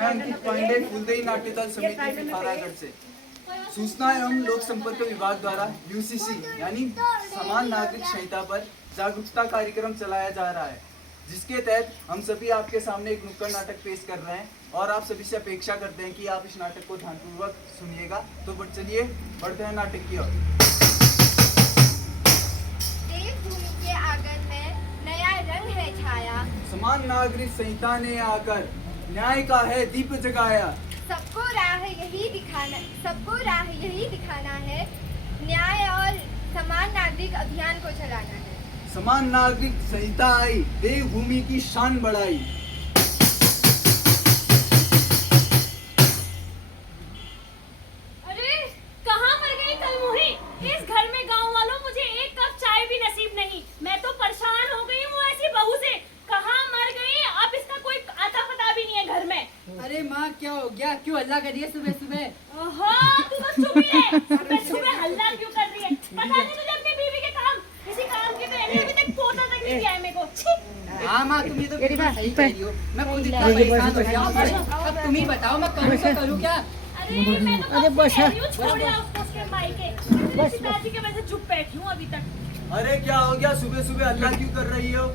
मैं अंकित पांडे फूलदेई नाट्य दल समिति पिथौरागढ़ से। सूचना एवं लोक संपर्क विभाग द्वारा यूसीसी यानी समान नागरिक संहिता पर जागरूकता कार्यक्रम चलाया जा रहा है, जिसके तहत हम सभी आपके सामने एक नुक्कड़ नाटक पेश कर रहे हैं और आप सभी से अपेक्षा करते हैं कि आप इस नाटक को ध्यानपूर्वक सुनिएगा। तो चलिए बढ़ते हैं नाटक की ओर। देवभूमि के आंगन में नया रंग है छाया, समान नागरिक संहिता ने आकर न्याय का है दीप जगाया। सबको राह यही दिखाना है, न्याय और समान नागरिक अभियान को चलाना है। समान नागरिक संहिता आई, देवभूमि की शान बढ़ाई। अरे कहाँ मर गई कलमुही? इस घर में गांव वालों मुझे एक कप चाय भी नसीब नहीं। मैं तो परेशान हो गई हूँ ऐसी बहू से। कहाँ मर गई? अब इसका कोई आता पता भी नहीं है घर में। अरे माँ क्या हो गया? क्यों हल्ला कर रही है सुबह सुबह? ओहो, तू बस चुप ही रह। सुबह सुबह हल्ला क्यों कर रही है? पता नहीं तुझे अपनी बीवी के काम, किसी काम की तो अभी तक पोता तक नहीं दिया है मेरे को। छी। हाँ माँ तुम ये तो बिल्कुल सही कह रही हो। मैं खुद इतना परेशान हो गया हूँ। अब तुम ही बताओ मैं करूँ तो करूँ क्या? अरे मैं तो कब से कह रही हूँ छोड़ या उसके मायके। मेरे पिताजी की वजह से चुप बैठी हूँ अभी तक। अरे क्या हो गया? सुबह सुबह हल्ला क्यों कर रही हो?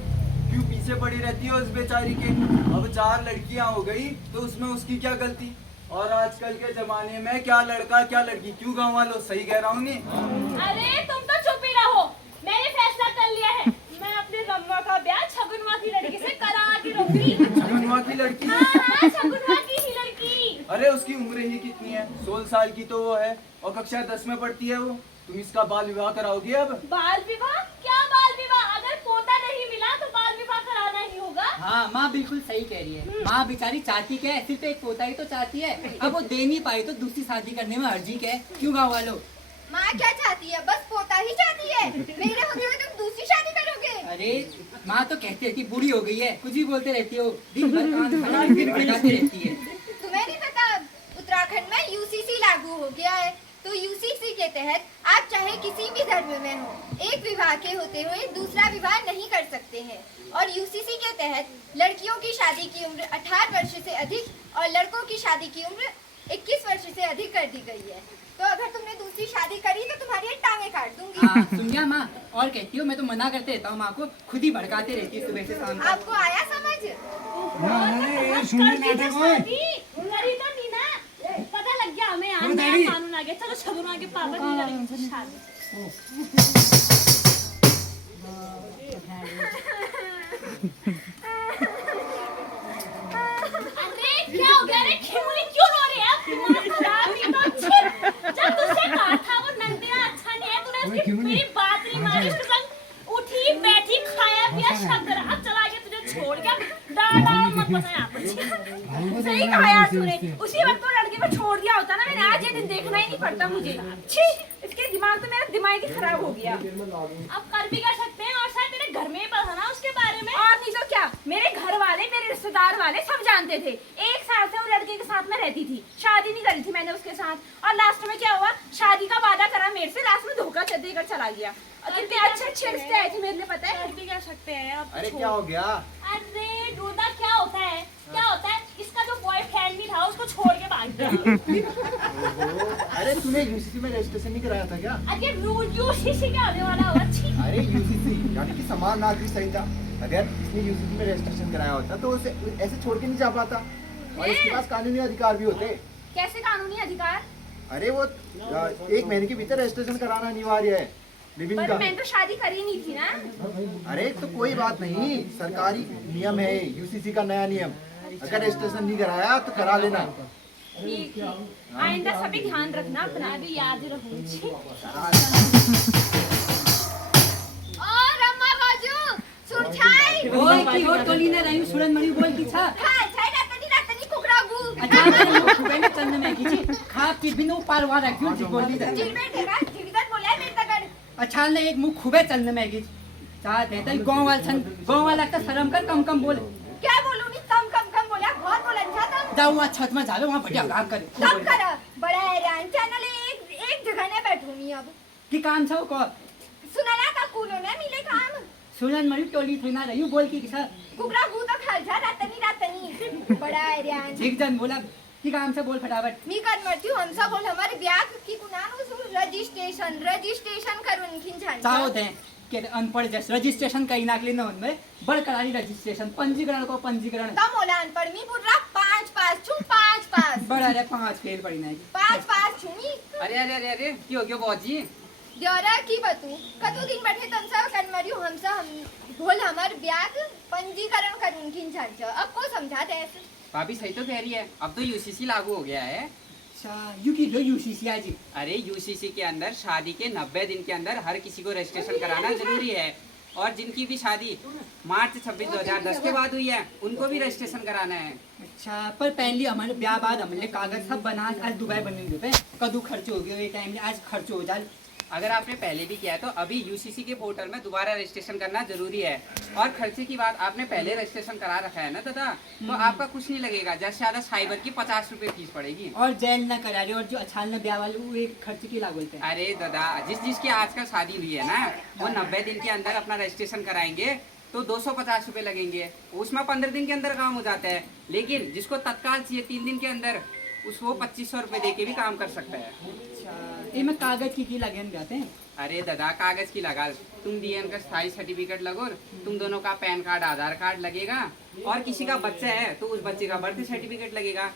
क्यों पीछे पड़ी रहती हो उस बेचारी के? अब 4 लड़कियां हो गई तो उसमें उसकी क्या गलती? और आजकल के जमाने में क्या लड़का क्या लड़की, क्यों गाँव वालों? सही कह रहा हूँ नहीं? अरे तुम तो चुप ही रहो। मैंने फैसला कर लिया है, मैं अपने रम्मा का ब्याह छगुनवा की लड़की से करा के रहूंगी। छगुनवा की लड़की? हाँ, छगुनवा की ही लड़की। अरे उसकी उम्र ही कितनी है? 16 साल की तो वो है और कक्षा 10 में पढ़ती है वो। तुम इसका बाल विवाह कराओगी अब? बाल विवाह? क्या बाल विवाह? अगर पोता नहीं मिला तो बाल विवाह कराना ही होगा। हाँ माँ बिल्कुल सही कह रही है। माँ बेचारी चाहती क्या है? सिर्फ एक पोता ही तो चाहती है। अब वो दे नहीं पाई तो दूसरी शादी करने में हर्जी क्या है? क्यों गाँव वालों? माँ क्या चाहती है? बस पोता ही चाहती है। मेरे होते हुए तुम दूसरी शादी करोगे? अरे माँ तो कहती रहती बूढ़ी हो गई है, कुछ भी बोलते रहती हो, दिन भर कान भड़काती रहती है। तुम्हें नहीं पता उत्तराखंड में यूसीसी लागू हो गया है। तो यूसीसी के तहत आप चाहे किसी भी धर्म में हो, एक विवाह के होते हुए दूसरा विवाह नहीं कर सकते हैं। और यूसीसी के तहत लड़कियों की शादी की उम्र 18 वर्ष से अधिक और लड़कों की शादी की उम्र 21 वर्ष से अधिक कर दी गई है। तो अगर तुमने दूसरी शादी करी तो तुम्हारी टांगे काट दूंगी। हाँ सुन गया माँ? और कहती हो मैं तो मना करते रहता हूँ माँ को, खुद ही भड़काते रहती है सुबह से शाम तक। आपको आया समझ? पता लग गया हमें, आज नया कानून आ गया। चलो छगुनवा के पापा की लड़की से शादी। अरे क्या हो गया रे? खिमुली क्यों रो रही है? दिमाग खराब नहीं तो अच्छी। जब तुझसे कहा था वो नंदिया अच्छा नहीं है, तूने उसकी मेरी बात नहीं मानी। तुरंत उठी बैठी खाया पिया सब करा। अब चला गया तुझे छोड़ के। डाला मत बसा यहाँ पर। सही कहा यार तूने। उसी वक्त तो लड़के को छोड़ दिया होता ना, मैंने आज ये दिन देखना ही नहीं पड़ता मुझे। छी, इसके दिमाग तो मेरा दिमाग ही खराब हो गया। अब कर भी कर सकते हैं, और शायद तेरे घर में ही पता ना उसके बारे में। और नहीं तो क्या, मेरे घर वाले मेरे रिश्तेदार वाले सब जानते थे। 1 साल से वो लड़के के साथ में रहती थी, शादी नहीं करी थी मैंने उसके साथ। और लास्ट में क्या हुआ, शादी का वादा करा मेरे से, लास्ट में धोखा देकर चला गया। और कितने अच्छे रिश्ते आए थे मेरे लिए, पता है? भी कर सकते हैं अब। अरे क्या हो गया? अरे डोदा क्या होता है, क्या होता है? इसका जो बॉयफ्रेंड भी था उसको छोड़ के भाग गया। अरे तूने यूसीसी में रजिस्ट्रेशन नहीं कराया था क्या? अरे यूसीसी क्या होने वाला होगा? छी। अरे यूसीसी यानी कि समान नागरिक संहिता। अगर इसने यूसीसी में रजिस्ट्रेशन कराया होता तो उसे ऐसे छोड़ के नहीं जा पाता, और इसके पास कानूनी अधिकार भी होते। कैसे कानूनी अधिकार? अरे वो 1 महीने के भीतर रजिस्ट्रेशन कराना अनिवार्य है लिविंग पर का। मैंने तो शादी करी नहीं थी ना। अरे तो कोई बात नहीं, सरकारी नियम है यूसीसी का नया नियम। अगर रजिस्ट्रेशन नहीं कराया तो करा लेना। ठीक है, आइंदा सभी ध्यान रखना अपना, भी याद रखूं। छी। और अम्मा बाजू सुरछाई ओए की हो टोली ने रही सुरन मणि बोल की छा। खाय छाय रातनी कुकरागू अच्छा मैं सुबह में चंद में की छी खा की बिनु पारवा रखियो जी बोली दे। जिलबे ढेगा जिलगत बोला मेरे तगड़। अच्छा ने एक मुंह खूबे चंद में की चाहत है तई गांव वाला का शर्म कर, कम बोले। क्या बोलूं नी? कम बोला, बहुत बोला। अच्छा तुम जाओ वहाँ छत में जाओ, वहाँ बढ़िया काम करे। कम कर। बड़ा हैरान चैनल एक जगह ने बैठूं नी अब। की काम छौ को? सुना ना का कूलो ने मिले काम। सुनन मरी टोली थोड़ी ना रही हूँ बोल की किसा कुकरा गु तो खाल जा रातनी बड़ा है रियान एक जन बोला कि काम से बोल फटाफट मी कर मरती हूँ हमसा बोल हमारे ब्याह की कुनानो रजिस्ट्रेशन करून खिंचान चाहो थे के अनपढ़ जैसे रजिस्ट्रेशन कहीं नाकली न उनमें बड़ करारी रजिस्ट्रेशन पंजीकरण को पंजीकरण तम ओलान पर मी पूरा 5 पास छु 5 पास बड़ा रे 5 फेल पड़ी ना 5 पास छु मी अरे अरे अरे अरे क्यों क्यों बौजी द्योरा की बतू कतु दिन बैठे तनसा कर मरियो हमसा हम बोल हमार ब्याह पंजीकरण करून खिंचान छ अब को समझाते ऐसे भाभी सही तो कह रही है, अब तो यूसीसी लागू हो गया है। अच्छा यू की लो यूसीसी आज अरे यूसीसी के अंदर शादी के 90 दिन के अंदर हर किसी को रजिस्ट्रेशन कराना जरूरी है, और जिनकी भी शादी मार्च 26 2010 के बाद हुई है उनको भी रजिस्ट्रेशन कराना है। अच्छा पर पहले हमारे ब्याह बाद हमने कागज सब बना आज दुबई बनने दे कदू खर्च हो गया ये टाइम में आज खर्च हो जाए। अगर आपने पहले भी किया है तो अभी यूसीसी के पोर्टल में दोबारा रजिस्ट्रेशन करना जरूरी है, और खर्चे की बात आपने पहले रजिस्ट्रेशन करा रखा है ना दादा, तो आपका कुछ नहीं लगेगा, ज्यादा से ज्यादा साइबर की 50 रुपए फीस पड़ेगी। और जेल न करा रहे और जो अछाल न ब्याह वाले वो एक खर्च की लागू होते हैं। अरे दादा जिसकी आजकल शादी हुई है ना वो 90 दिन के अंदर अपना रजिस्ट्रेशन कराएंगे तो 250 रुपए लगेंगे, उसमें 15 दिन के अंदर काम हो जाता है। लेकिन जिसको तत्काल चाहिए 3 दिन के अंदर उसको 2500 रुपए दे के भी काम कर सकता है। अच्छा ये में कागज की लगे जाते हैं। अरे दादा कागज की लगा, तुम डीएन का स्थायी सर्टिफिकेट लगो, तुम दोनों का पैन कार्ड आधार कार्ड लगेगा, और किसी का बच्चा है तो उस बच्चे का बर्थ सर्टिफिकेट लगेगा।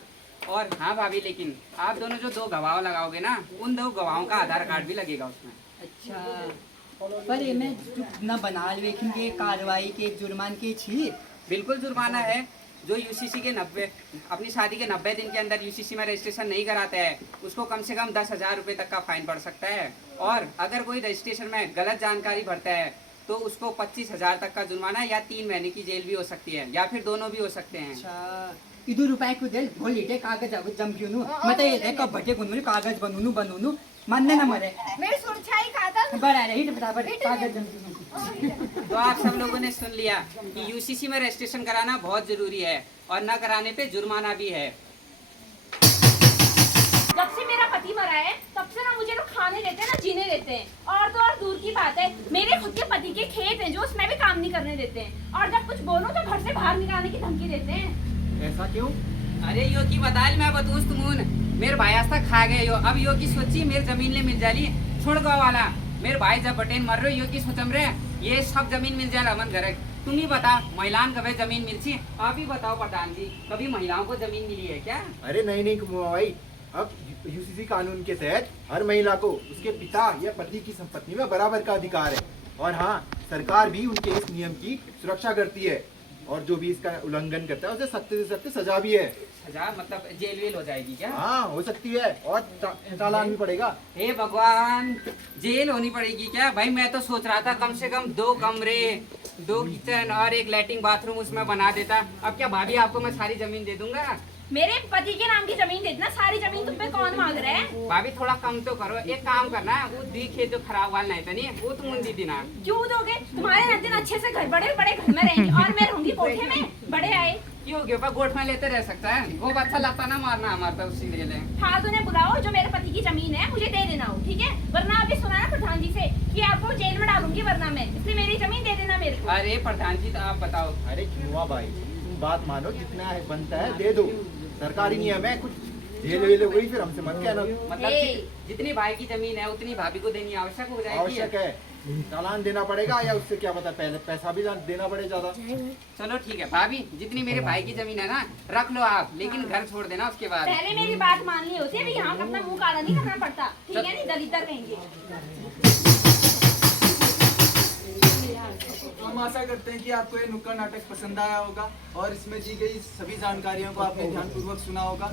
और हाँ भाभी लेकिन आप दोनों जो 2 गवाह लगाओगे ना उन 2 गवाहों का आधार कार्ड भी लगेगा उसमें। अच्छा पर ये में न बना लेकिन कार्रवाई के जुर्मान के छी बिल्कुल जुर्माना है, जो यूसीसी के 90 अपनी शादी के 90 दिन के अंदर यूसीसी में रजिस्ट्रेशन नहीं कराता है उसको कम से कम 10,000 रुपये तक का फाइन पड़ सकता है, और अगर कोई रजिस्ट्रेशन में गलत जानकारी भरता है तो उसको 25,000 तक का जुर्माना या 3 महीने की जेल भी हो सकती है, या फिर दोनों भी हो सकते हैं। अच्छा इधर रुपए को दे बोल लीटे कागज आगो जम क्यों नु मत ये देख कब भटे गुन कागज बनूनु मानने ना मरे मेरे सुरछाई खाता बड़ा रही तो फटाफट कागज जम क्यों। तो आप सब लोगों ने सुन लिया कि यूसीसी में रजिस्ट्रेशन कराना बहुत जरूरी है, और न कराने पे जुर्माना भी है। जब से मेरा पति मरा है तब से ना मुझे लोग खाने देते हैं ना जीने देते हैं, और तो और दूर की बात है मेरे खुद के पति के खेत हैं जो उसमें भी काम नहीं करने देते हैं, और जब कुछ बोलो तो घर से बाहर निकालने की धमकी देते हैं। ऐसा क्यों? अरे यो की बताइल मैं बतूस तुमून मेरे भाई आज तक खा गए यो, अब यो की सोची मेरी जमीन ले मिल जाली छोड़ गो वाला, मेरे भाई जब बटेन मर रहे यो की सोचम रे ये सब जमीन मिल जाए अमन घर। तुम ही बता महिलान कभी जमीन मिलती? आप ही बताओ प्रधान जी, कभी महिलाओं को जमीन मिली है क्या? अरे नहीं भाई, अब यूसीसी कानून के तहत हर महिला को उसके पिता या पति की संपत्ति में बराबर का अधिकार है, और हाँ सरकार भी उनके इस नियम की सुरक्षा करती है, और जो भी इसका उल्लंघन करता है उसे सख्त से सख्त सजा भी है। सजा मतलब जेल वेल हो जाएगी क्या? हाँ हो सकती है, और चालान भी पड़ेगा। हे भगवान जेल होनी पड़ेगी क्या? भाई मैं तो सोच रहा था कम से कम 2 कमरे 2 किचन और 1 लैट्रिन बाथरूम उसमें बना देता। अब क्या भाभी आपको मैं सारी जमीन दे दूंगा? मेरे पति के नाम की जमीन दे देना, सारी जमीन तुम पे कौन मांग रहा है? भाभी थोड़ा कम तो करो, एक काम करना वो दी खेत जो खराब वाला नहीं था नहीं वो तुम दी देना। क्यों दोगे? तुम्हारे नंदन अच्छे से घर बड़े बड़े घर में रहेंगे और मैं रहूंगी कोठे में बड़े आए। क्यों क्यों पर गोठ में लेते रह सकता है, वो अच्छा लगता ना मारना हमारा उसी ले ले। फालतू ने बुलाओ, जो मेरे पति की जमीन है मुझे दे देना हो, ठीक है? वरना अभी सुना ना प्रधान जी से कि आपको जेल में डालूंगी वरना मैं, इसलिए मेरी जमीन दे देना मेरे को। अरे प्रधान जी तो आप बताओ। अरे क्यों हुआ भाई, तुम बात मानो, जितना है बनता है दे दो, सरकारी नियम है, कुछ जेल वेल हुई फिर हमसे मत कहना। मतलब जितनी भाई की जमीन है उतनी भाभी को देनी आवश्यक हो जाएगी। आवश्यक है, चालान देना पड़ेगा, या उससे क्या पता पहले पैसा भी देना पड़े ज्यादा। चलो ठीक है भाभी, जितनी मेरे भाई की जमीन है ना रख लो आप, लेकिन घर छोड़ देना उसके बाद। पहले मेरी बात मान ली होती है, अभी यहाँ अपना मुंह काला नहीं करना पड़ता, ठीक है? नहीं दलिता कहेंगे। हम आशा करते हैं कि आपको ये नुक्कड़ नाटक पसंद आया होगा, और इसमें दी गई सभी जानकारियों को आपने ध्यानपूर्वक सुना होगा।